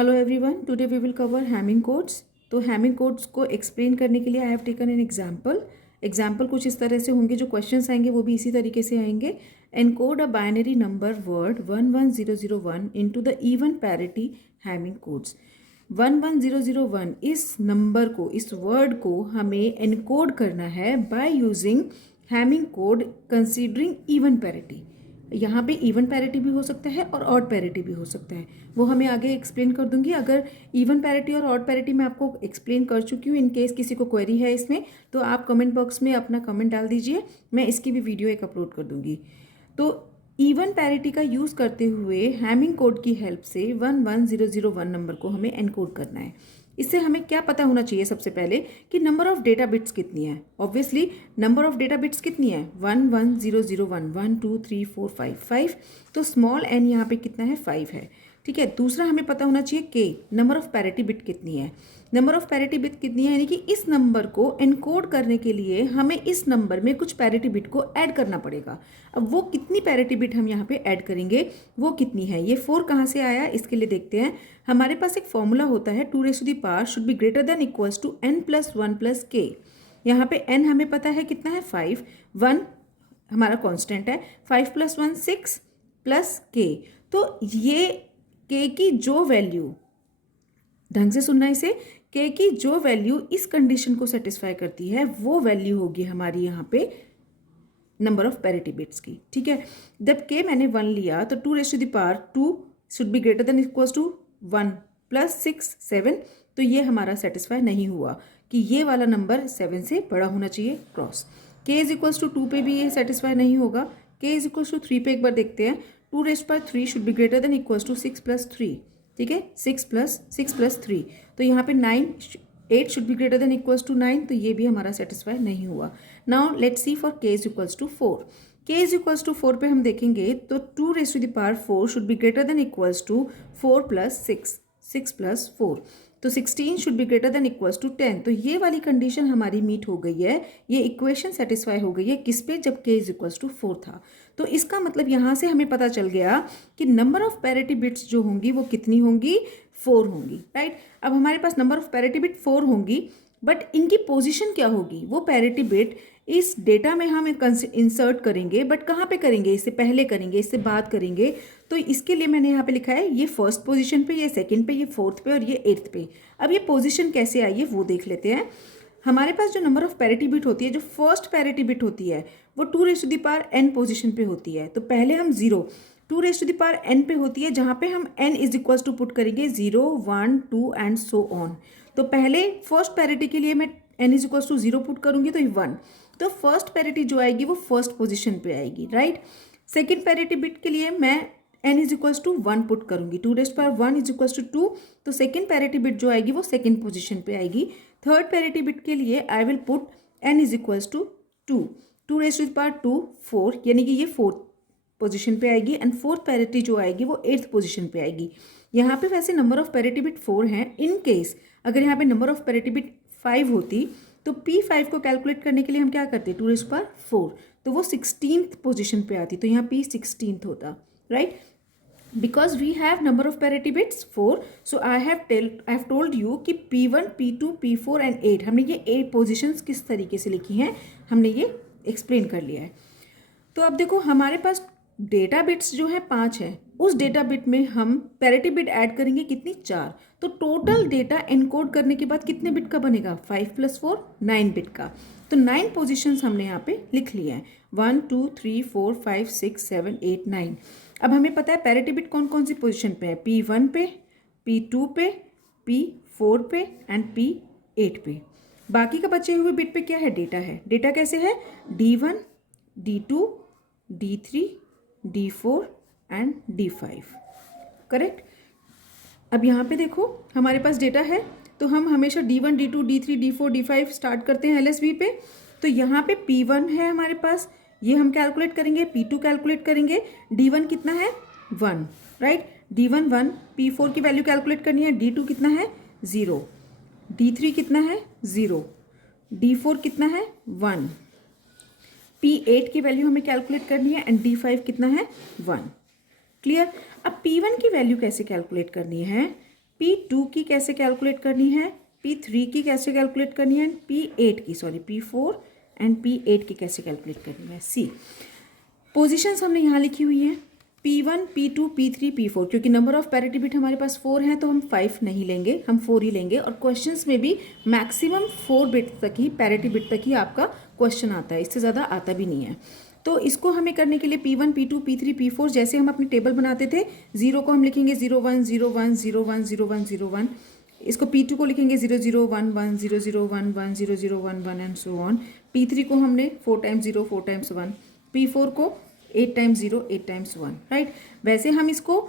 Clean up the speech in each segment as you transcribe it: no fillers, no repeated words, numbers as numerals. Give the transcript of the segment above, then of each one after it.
Hello everyone, today we will cover hamming codes. तो hamming codes को explain करने के लिए I have taken an example कुछ इस तरह से होंगे। जो क्वेश्चंस आएंगे वो भी इसी तरीके से आएंगे। Encode a binary number word 11001 into the even parity Hamming codes. 11001 इस नंबर को, इस वर्ड को हमें एनकोड करना है by using Hamming code considering even parity. यहाँ पे इवन पैरिटी भी हो सकता है और ऑड पैरिटी भी हो सकता है, वो हमें आगे एक्सप्लेन कर दूंगी। अगर इवन पैरिटी और ऑड पैरिटी मैं आपको एक्सप्लेन कर चुकी हूँ, इन केस किसी को क्वेरी है इसमें तो आप कमेंट बॉक्स में अपना कमेंट डाल दीजिए, मैं इसकी भी वीडियो एक अपलोड कर दूंगी। तो इवन पैरिटी का यूज़ करते हुए हैमिंग कोड की हेल्प से 11001 नंबर को हमें एनकोड करना है। इससे हमें क्या पता होना चाहिए सबसे पहले कि नंबर ऑफ डेटा बिट्स कितनी है। Obviously number of data bits कितनी है 11001 1 2 3 4 5 5, तो स्मॉल एन यहाँ पे कितना है 5 है। ठीक है, दूसरा हमें पता होना चाहिए के नंबर ऑफ पैरिटी बिट कितनी है। नंबर ऑफ पैरिटी बिट कितनी है यानी कि इस नंबर को एनकोड करने के लिए हमें इस नंबर में कुछ पैरिटी बिट को ऐड करना पड़ेगा। अब वो कितनी पैरिटी बिट हम यहाँ पे ऐड करेंगे, वो कितनी है। ये 4 कहाँ से आया इसके लिए देखते हैं। हमारे पास एक फॉर्मूला होता है 2 raised to the power should be greater than equals to n plus 1 plus K. यहाँ पे n हमें पता है कितना है 5, 1 हमारा कांस्टेंट है, 5 प्लस 1 6 प्लस के। तो ये के की जो वैल्यू, ढंग से सुनना इसे, के की जो वैल्यू इस कंडीशन को सेटिस्फाई करती है वो वैल्यू होगी हमारी यहाँ पे नंबर ऑफ पैरिटी बिट्स की। ठीक है, जब के मैंने 1 लिया तो 2 raised to the power 2 should be greater than equals to 1 plus 6 7, तो ये हमारा सेटिस्फाई नहीं हुआ कि ये वाला नंबर 7 से बड़ा होना चाहिए क्रॉस। के इज इक्वल्स टू 2 पे भी ये सेटिस्फाई नहीं होगा। के इज इक्वल्स टू 3 पे एक बार देखते हैं। 2 raised by 3 should be greater than equals to 6 plus 3। ठीक है, 6 प्लस 3, तो यहाँ पे 8 should be greater than equals to 9, तो ये भी हमारा सेटिस्फाई नहीं हुआ। Now let's see for K is equals to 4। K is equals to 4 पे हम देखेंगे तो 2 raised to the power 4 should be greater than equals to 4 plus 6 plus 4, तो 16 should be greater than equals to 10। तो ये वाली कंडीशन हमारी meet हो गई है, ये इक्वेशन सेटिस्फाई हो गई है किस पे, जब के इज इक्वल्स टू 4 था। तो इसका मतलब यहाँ से हमें पता चल गया कि नंबर ऑफ पैरिटी बिट्स जो होंगी वो कितनी होंगी, 4 होंगी। राइट, अब हमारे पास नंबर ऑफ पैरिटी बिट 4 होंगी, बट इनकी पोजीशन क्या होगी, वो पैरिटी बिट इस डेटा में हम इंसर्ट करेंगे, बट कहाँ पे करेंगे, इससे पहले करेंगे, इससे बाद करेंगे। तो इसके लिए मैंने यहाँ पे लिखा है ये फर्स्ट पोजीशन पे, ये सेकंड पे, ये फोर्थ पे और ये 8th पे। अब ये पोजीशन कैसे आई है वो देख लेते हैं। हमारे पास जो नंबर ऑफ पैरिटी बिट होती है, जो फर्स्ट पैरिटी बिट होती है वो 2 raised to the power n position पे होती है। तो पहले हम 0 2 raised to the power n पे होती है, जहाँ पे हम n is equals to put करेंगे 0 1 2 एंड सो ऑन। तो पहले फर्स्ट पैरिटी के लिए मैं n is equals to 0 put करूँगी तो 1, तो फर्स्ट पैरिटी जो आएगी वो फर्स्ट पोजीशन पे आएगी। राइट, सेकेंड पैरिटी बिट के लिए मैं n is equals to 1 put करूंगी, 2 raised to the power 1 is equals to 2, तो सेकेंड पैरिटी बिट जो आएगी वो सेकेंड पोजीशन पे आएगी। थर्ड पैरिटी बिट के लिए I will put n is equals to 2, 2 raised to the power 2 4, यानी कि ये फोर्थ पोजीशन पे आएगी, एंड फोर्थ पैरिटी जो आएगी वो 8th पोजीशन पे आएगी। यहाँ पे वैसे नंबर ऑफ पैरिटी बिट 4 हैं। इन केस अगर यहाँ पे नंबर ऑफ पैरिटी बिट 5 होती तो P5 को कैलकुलेट करने के लिए हम क्या करते, 2 raised to the power 4, तो वो 16th पोजीशन पे आती, तो यहाँ P 16th होता। Right, because we have number of parity bits 4, so I have told you कि P1 P2 P4 and 8 हमने ये 8 पोजीशंस किस तरीके से लिखी हैं, हमने ये एक्सप्लेन कर लिया है। तो अब देखो हमारे पास डेटा बिट्स जो है 5 है, उस डेटा बिट में हम पैरिटी बिट ऐड करेंगे कितनी, 4, तो टोटल डेटा एनकोड करने के बाद कितने बिट का बनेगा, 5 प्लस 4 9 बिट का। तो 9 पोजीशंस हमने यहाँ पे लिख लिए हैं, 1 2 3 4 5 6 7 8 9। अब हमें पता है पैरिटी बिट कौन कौन सी पोजीशन पे है, P1 पे, P2 पे, P4 पे एंड P8 पे। बाकी का बचे हुए बिट पे क्या है, डेटा है। डेटा कैसे है, D1 D2 D3 D4 and D5, correct. अब यहाँ पे देखो हमारे पास डेटा है, तो हम हमेशा D1 D2 D3 D4 D5 start करते हैं LSB पे। तो यहाँ पे P1 है हमारे पास, ये हम कैलकुलेट करेंगे, P2 कैलकुलेट करेंगे, D1 कितना है 1, राइट, D1 1, P4 की वैल्यू कैलकुलेट करनी है, D2 कितना है 0, D3 कितना है 0, D4 कितना है 1, P8 की वैल्यू हमें कैलकुलेट करनी है, एंड D5 कितना है 1। क्लियर। अब P1 की वैल्यू कैसे कैलकुलेट करनी है, P2 की कैसे कैलकुलेट करनी है, P3 की कैसे कैलकुलेट करनी है, P4 एंड P8 की कैसे कैलकुलेट करनी है। सी पोजिशंस हमने यहाँ लिखी हुई हैं, P1, P2, P3, P4, क्योंकि नंबर ऑफ पैरिटी बिट हमारे पास 4 हैं तो हम 5 नहीं लेंगे, हम 4 ही लेंगे। और क्वेश्चंस में भी मैक्सिमम 4 बिट तक ही, पैरिटी बिट तक ही आपका क्वेश्चन आता है, इससे ज़्यादा आता भी नहीं है। तो इसको हमें करने के लिए P1, P2, P3, P4 जैसे हम अपनी टेबल बनाते थे, 0 को हम लिखेंगे 0 1 0 1 0 1 0 1 0 1, इसको P2 को लिखेंगे 0 0 1 1 0 0 1 1 0 0 1 1 एंड सो ऑन। P3 को हमने 4 टाइम्स 0 4 टाइम्स 1, P4 को 8 टाइम्स 0 8 टाइम्स 1, राइट। वैसे हम इसको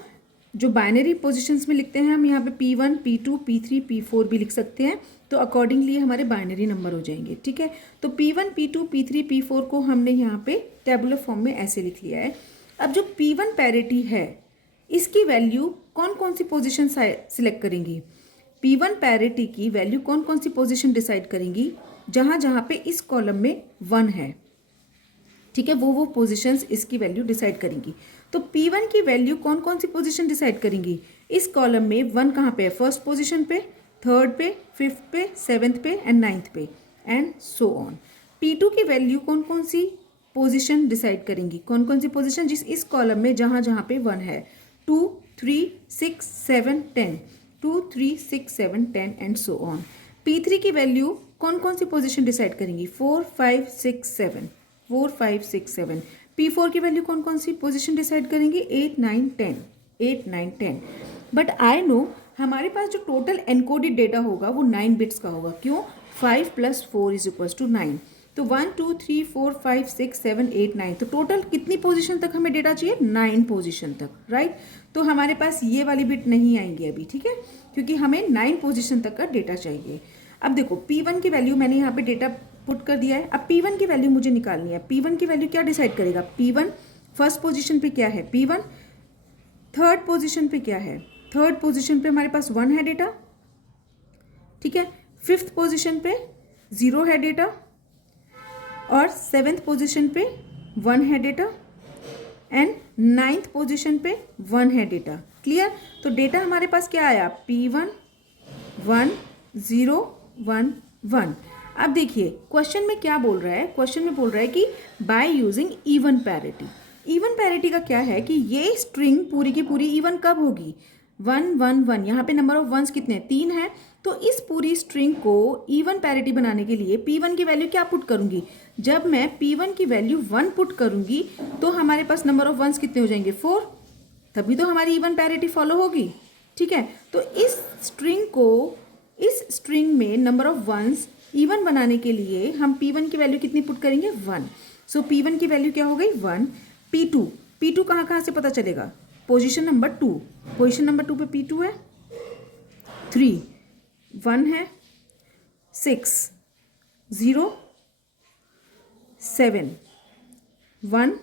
जो बाइनरी पोजिशंस में लिखते हैं, हम यहाँ पे P1, P2, P3, P4 भी लिख सकते हैं, तो अकॉर्डिंगली हमारे बाइनरी नंबर हो जाएंगे, ठीक है। तो P1, P2, P3, P4 को हमने यहाँ पे टेबुलर फॉर्म में ऐसे लिख लिया है। अब जो P1 पैरिटी है, इसकी वैल्यू कौन कौन सी पोजिशन सिलेक्ट करेंगी, P1 पैरिटी की वैल्यू कौन कौन सी पोजिशन डिसाइड करेंगी, जहाँ जहाँ पे इस कॉलम में 1 है, ठीक है, वो पोजीशंस इसकी वैल्यू डिसाइड करेंगी। तो P1 की वैल्यू कौन कौन सी पोजीशन डिसाइड करेंगी, इस कॉलम में 1 कहाँ पे है, फर्स्ट पोजीशन पे, थर्ड पे, फिफ्थ पे, सेवेंथ पे एंड नाइन्थ पे एंड सो ऑन। P2 की वैल्यू कौन कौन सी पोजीशन डिसाइड करेंगी, कौन कौन सी पोजीशन जिस इस कॉलम में जहाँ जहाँ पे 1 है, 2 3 6 7 10, 2 3 6 7 10 एंड सो ऑन। P3 की वैल्यू कौन कौन सी पोजीशन डिसाइड करेंगी, 4 5 6 7, 4 5 6 7। P4 की वैल्यू कौन कौन सी पोजीशन डिसाइड करेंगे, 8 9 10, 8 9 10। बट आई नो हमारे पास जो टोटल एनकोडेड डेटा होगा वो 9 बिट्स का होगा, क्यों, 5 + 4 = 9। तो 1 2 3 4 5 6 7 8 9, तो टोटल कितनी पोजीशन तक हमें डेटा चाहिए, 9 पोजीशन तक, राइट। तो हमारे पास ये वाली बिट नहीं आएंगी अभी, ठीक है, क्योंकि हमें 9 पोजीशन तक का डेटा चाहिए। अब देखो P1 की वैल्यू मैंने यहाँ पे डेटा पुट कर दिया है। अब P1 की वैल्यू मुझे निकालनी है। P1 की वैल्यू क्या डिसाइड करेगा, P1 फर्स्ट पोजीशन पे क्या है, P1 थर्ड पोजीशन पे क्या है, थर्ड पोजीशन पे हमारे पास 1 है डेटा, ठीक है, फिफ्थ पोजीशन पे 0 है डेटा और सेवेंथ पोजीशन पे 1 है डेटा एंड नाइन्थ पोजीशन पे 1 है डेटा। क्लियर। तो डेटा हमारे पास क्या आया, P1 1 0 1 1। अब देखिए क्वेश्चन में क्या बोल रहा है, क्वेश्चन में बोल रहा है कि by using even parity. Even parity का क्या है कि ये स्ट्रिंग पूरी की पूरी इवन कब होगी, 1 1 1, यहाँ पे नंबर ऑफ वंस कितने हैं, 3 है। तो इस पूरी स्ट्रिंग को इवन पैरिटी बनाने के लिए P1 की वैल्यू क्या पुट करूंगी, जब मैं P1 की वैल्यू 1 पुट करूंगी तो हमारे पास नंबर ऑफ वंस कितने हो जाएंगे, 4, तभी तो हमारी इवन पैरिटी फॉलो होगी, ठीक है। तो इस स्ट्रिंग में नंबर ऑफ वंस इवन बनाने के लिए हम P1 की वैल्यू कितनी पुट करेंगे, 1। सो P1 की वैल्यू क्या हो गई, 1। P2 कहाँ से पता चलेगा, पोजीशन नंबर 2, पोजीशन नंबर 2 पे P2 है, 3 1 है, 6 0 7 1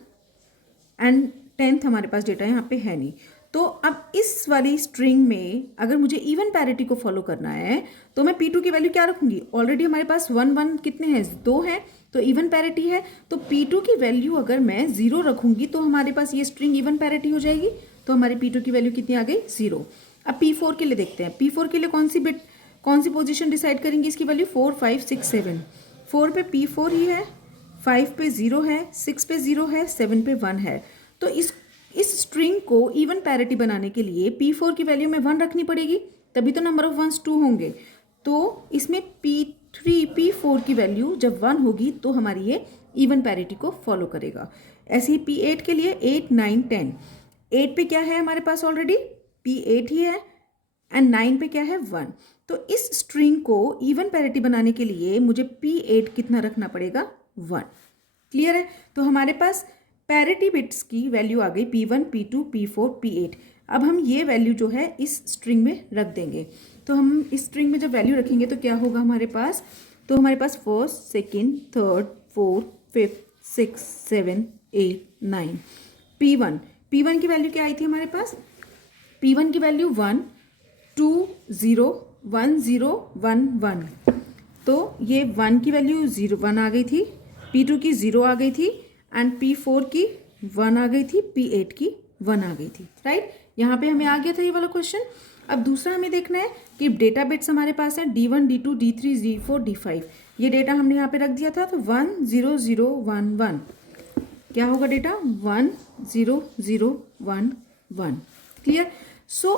एंड 10th हमारे पास डेटा यहाँ पे है नहीं। तो अब इस वाली स्ट्रिंग में अगर मुझे इवन पैरिटी को फॉलो करना है तो मैं P2 की वैल्यू क्या रखूंगी, ऑलरेडी हमारे पास 1 1 कितने हैं, 2 है, तो इवन पैरिटी है। तो P2 की वैल्यू अगर मैं 0 रखूंगी तो हमारे पास ये स्ट्रिंग इवन पैरिटी हो जाएगी, तो हमारी P2 की वैल्यू कितनी आ गई, 0। अब P4 के लिए देखते हैं, P4 के लिए कौन सी पोजीशन डिसाइड करेंगे इसकी वैल्यू, 4 5 6 7। 4 पे P4 ही है, 5 पे 0 है, 6 पे 0 है, 7 पे 1 है। तो इस स्ट्रिंग को इवन पैरिटी बनाने के लिए P4 की वैल्यू में 1 रखनी पड़ेगी, तभी तो नंबर ऑफ वंस 2 होंगे। तो इसमें P4 की वैल्यू जब 1 होगी तो हमारी ये इवन पैरिटी को फॉलो करेगा। ऐसे ही P8 के लिए 8 9 10, 8 पे क्या है हमारे पास, ऑलरेडी P8 ही है एंड 9 पे क्या है, 1। तो इस स्ट्रिंग को इवन पैरिटी बनाने के लिए मुझे P8 कितना रखना पड़ेगा, 1। क्लियर है। तो हमारे पास पैरिटी बिट्स की वैल्यू आ गई P1 P2 P4 P8। अब हम ये वैल्यू जो है इस स्ट्रिंग में रख देंगे। तो हम इस स्ट्रिंग में जब वैल्यू रखेंगे तो क्या होगा हमारे पास, तो हमारे पास first second third fourth fifth 6 7 8 9। P1 की वैल्यू क्या आई थी हमारे पास, P1 की वैल्यू 1 2 0 1 0 1 1। तो ये 1 की वैल्यू 1 आ गई थी, P2 की 0 आ गई थी एंड P4 की 1 आ गई थी, P8 की 1 आ गई थी, राइट। यहाँ पे हमें आ गया था ये वाला क्वेश्चन। अब दूसरा हमें देखना है कि डेटा बिट्स हमारे पास है D1 D2 D3 D4 D5। ये डेटा हमने यहाँ पे रख दिया था, तो 1 0 0 1 1 क्या होगा डेटा 1 0 0 1 1। क्लियर। सो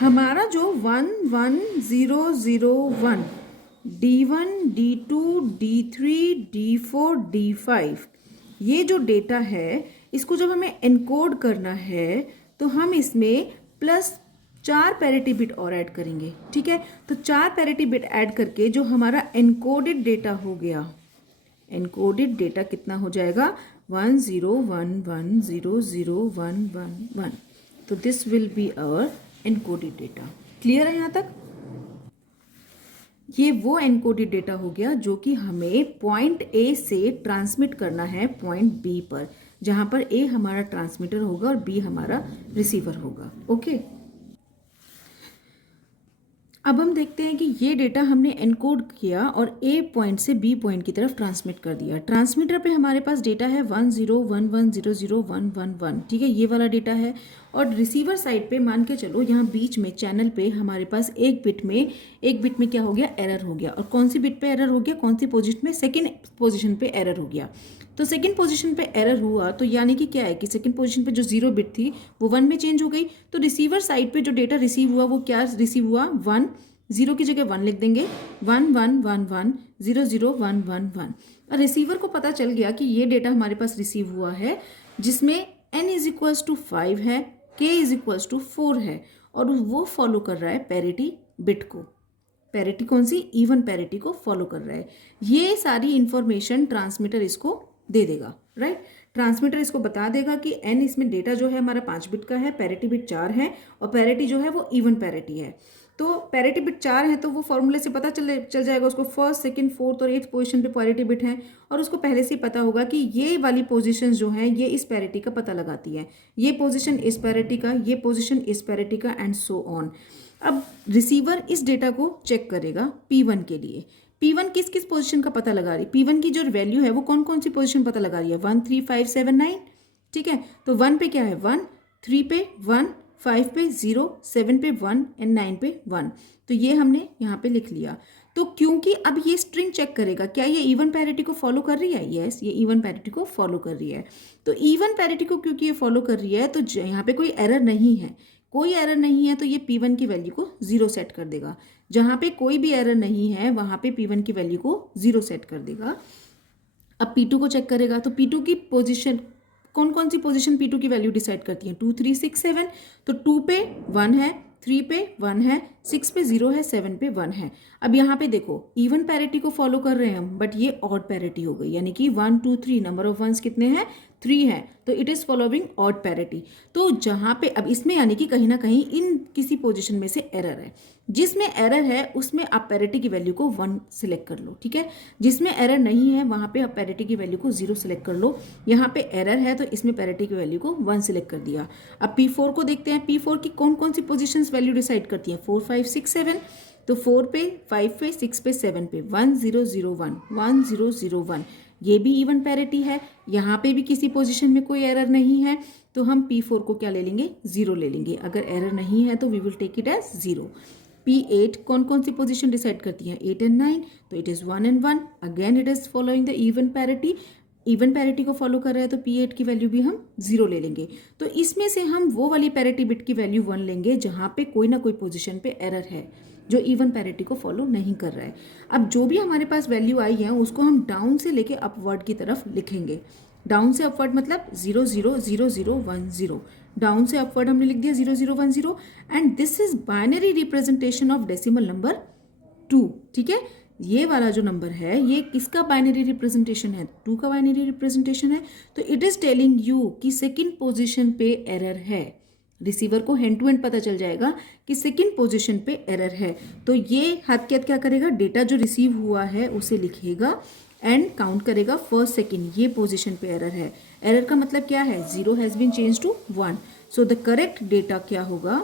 हमारा जो 1 1 0 0 1 D1 D2 D3 D4 D5 ये जो डेटा है इसको जब हमें एनकोड करना है तो हम इसमें प्लस 4 पैरिटी बिट और ऐड करेंगे। ठीक है, तो 4 पैरिटी बिट ऐड करके जो हमारा एनकोडेड डेटा हो गया, एनकोडेड डेटा कितना हो जाएगा 1 0 1 1 0 0 1 1 1। तो this will be our encoded data. Clear है यहाँ तक? ये वो एनकोडेड डेटा हो गया जो कि हमें पॉइंट ए से ट्रांसमिट करना है पॉइंट बी पर, जहां पर ए हमारा ट्रांसमीटर होगा और बी हमारा रिसीवर होगा। ओके, अब हम देखते हैं कि ये डेटा हमने एनकोड किया और ए पॉइंट से बी पॉइंट की तरफ ट्रांसमिट कर दिया। ट्रांसमीटर पे हमारे पास डेटा है 1 0 1 1 0 0 1 1 1। ठीक है, ये वाला डेटा है। और रिसीवर साइड पे मान के चलो यहाँ बीच में चैनल पे हमारे पास एक बिट में क्या हो गया, एरर हो गया। और कौन सी बिट पे एरर हो गया, कौन सी पोजिशन में, सेकेंड पोजिशन पे एरर हो गया। तो सेकंड पोजीशन पे एरर हुआ तो यानी कि क्या है कि सेकंड पोजीशन पे जो 0 बिट थी वो 1 में चेंज हो गई। तो रिसीवर साइड पे जो डेटा रिसीव हुआ वो क्या रिसीव हुआ, 1, 0 की जगह 1 लिख देंगे, 1 1 1 1 0 0 1 1 1। और रिसीवर को पता चल गया कि ये डेटा हमारे पास रिसीव हुआ है जिसमें n इज इक्वल्स टू 5 है, k इज इक्वल्स टू 4 है और वो फॉलो कर रहा है पैरिटी बिट को। पैरिटी कौन सी, इवन पैरिटी को फॉलो कर रहा है। ये सारी इंफॉर्मेशन ट्रांसमीटर इसको दे देगा। राइट, ट्रांसमीटर इसको बता देगा कि n इसमें डेटा जो है हमारा 5 बिट का है, पैरिटी बिट 4 है और पैरिटी जो है वो इवन पैरिटी है। तो पैरिटी बिट 4 है तो वो फॉर्मूले से पता चल जाएगा उसको फर्स्ट, सेकंड, फोर्थ और 8th पोजीशन पे पैरिटी बिट है और उसको पहले से ही पता होगा कि ये वाली पोजीशंस जो है ये इस पैरिटी का पता लगाती है, ये पोजीशन इस पैरिटी का, ये पोजीशन इस पैरिटी का एंड सो ऑन। अब रिसीवर इस डेटा को चेक करेगा P1 के लिए। P1 किस किस पोजीशन का पता लगा रही है, P1 की जो वैल्यू है वो कौन कौन सी पोजीशन पता लगा रही है, 1 3 5 7 9। ठीक है, तो 1 पे क्या है 1, 3 पे 1, 5 पे 0, 7 पे 1 एंड 9 पे 1। तो ये हमने यहाँ पे लिख लिया। तो क्योंकि अब ये स्ट्रिंग चेक करेगा क्या ये इवन पैरिटी को फॉलो कर रही है, यस ये इवन पैरिटी को फॉलो कर रही है। तो इवन पैरिटी को क्योंकि ये फॉलो कर रही है तो यहाँ पे कोई एरर नहीं है, कोई एरर नहीं है तो ये P1 की वैल्यू को 0 सेट कर देगा। जहाँ पे कोई भी एरर नहीं है वहाँ पे P1 की वैल्यू को 0 सेट कर देगा। अब P2 को चेक करेगा तो P2 की पोजीशन, कौन कौन सी पोजीशन P2 की वैल्यू डिसाइड करती है, 2 3 6 7। तो 2 पे 1 है, 3 पे 1 है, 6 पे 0 है, 7 पे 1 है। अब यहाँ पे देखो इवन पैरिटी को फॉलो कर रहे हैं हम, बट ये ऑड पैरिटी हो गई, यानी कि 1 2 3 नंबर ऑफ वंस कितने हैं, 3 है, तो it is following odd parity. तो जहाँ पे अब इसमें यानी कि कहीं ना कहीं इन किसी पोजीशन में से एरर है, जिसमें एरर है उसमें आप पैरिटी की वैल्यू को 1 सिलेक्ट कर लो। ठीक है, जिसमें एरर नहीं है वहाँ पे आप पैरिटी की वैल्यू को 0 सिलेक्ट कर लो। यहाँ पे एरर है तो इसमें पैरिटी की वैल्यू को 1 सिलेक्ट कर दिया। अब P4 को देखते हैं, P4 की कौन कौन सी पोजीशंस वैल्यू डिसाइड करती हैं, 4 5 6 7। तो 4 पे 5 पे 6 पे 7 पे 1 0 0 1 1 0 0 1, ये भी इवन पैरिटी है। यहाँ पे भी किसी पोजीशन में कोई एरर नहीं है तो हम P4 को क्या ले लेंगे, 0 ले लेंगे। अगर एरर नहीं है तो we will take it as 0। P8 कौन कौन सी पोजीशन डिसाइड करती है, 8 एंड 9। तो it is 1 and 1, again it is following the even parity, even parity को फॉलो कर रहा है तो P8 की वैल्यू भी हम 0 ले लेंगे। तो इसमें से हम वो वाली पैरिटी बिट की वैल्यू 1 लेंगे जहाँ पे कोई ना कोई पोजीशन पे एरर है, जो इवन पैरिटी को फॉलो नहीं कर रहा है। अब जो भी हमारे पास वैल्यू आई है उसको हम डाउन से लेके अपवर्ड की तरफ लिखेंगे। डाउन से अपवर्ड मतलब 0 0 0 0 1 0, डाउन से अपवर्ड हमने लिख दिया 0 0 1 0 and this is binary representation of decimal number 2। ठीक है, ये वाला जो नंबर है ये किसका बाइनरी रिप्रेजेंटेशन है, 2 का बाइनरी रिप्रेजेंटेशन है। तो इट इज टेलिंग यू कि सेकंड पोजीशन पे एरर है। रिसीवर को हैंड टू हैंड पता चल जाएगा कि सेकंड पोजीशन पे एरर है। तो ये हाथ के हाथ क्या करेगा, डेटा जो रिसीव हुआ है उसे लिखेगा एंड काउंट करेगा फर्स्ट सेकंड, ये पोजीशन पे एरर है। एरर का मतलब क्या है, 0 has been change to 1। So the correct data क्या होगा,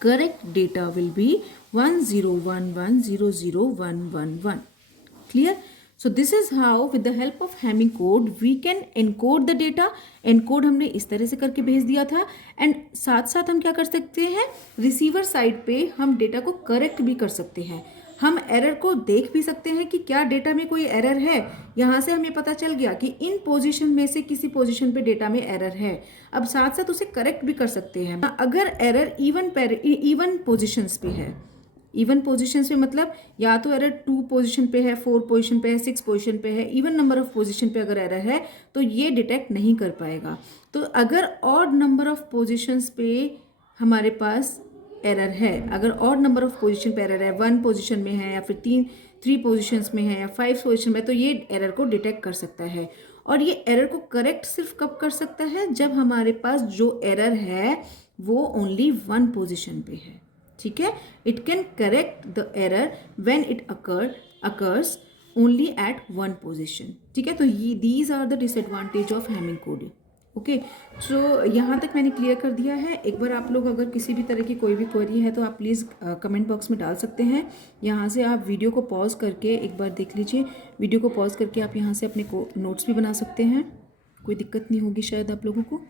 correct data will be 1 0 1 1 0 0 1 1 1। Clear. So this is how with the help of hamming code we can encode the data. Encode हमने इस तरह से करके भेज दिया था, एंड साथ साथ हम क्या कर सकते हैं, रिसीवर साइड पे हम डेटा को करेक्ट भी कर सकते हैं। हम एरर को देख भी सकते हैं कि क्या डेटा में कोई एरर है। यहाँ से हमें पता चल गया कि इन पोजीशन में से किसी पोजीशन पे डेटा में एरर है। अब साथ साथ उसे करेक्ट भी कर सकते हैं। अगर एरर इवन पोजीशंस पे है, इवन पोजीशंस पे मतलब या तो एरर 2 पोजीशन पे है, 4 पोजीशन पे है, 6 पोजीशन पे है, इवन नंबर ऑफ पोजीशन पे अगर एरर है तो ये डिटेक्ट नहीं कर पाएगा। तो अगर ऑड नंबर ऑफ पोजीशंस पे हमारे पास एरर है, अगर ऑड नंबर ऑफ पोजीशन पे एरर है, 1 पोजीशन में है या फिर 3 पोजीशंस में है या 5 पोजीशन में, तो ये एरर को डिटेक्ट कर सकता है। और ये एरर को करेक्ट सिर्फ कब कर सकता है, जब हमारे पास जो एरर है वो ओनली 1 पोजीशन पे है। ठीक है, it can correct the error when it occurs only at 1 position. ठीक है, तो ये these are the disadvantage of Hamming coding. Okay, so यहाँ तक मैंने क्लियर कर दिया है। एक बार आप लोग अगर किसी भी तरह की कोई भी क्वेरी है तो आप प्लीज़ कमेंट बॉक्स में डाल सकते हैं। यहाँ से आप वीडियो को पॉज करके एक बार देख लीजिए। वीडियो को पॉज करके आप यहाँ से अपने नोट्स भी बना सकते हैं, कोई दिक्कत नहीं होगी शायद आप लोगों को।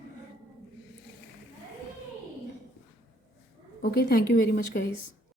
Okay, thank you very much guys.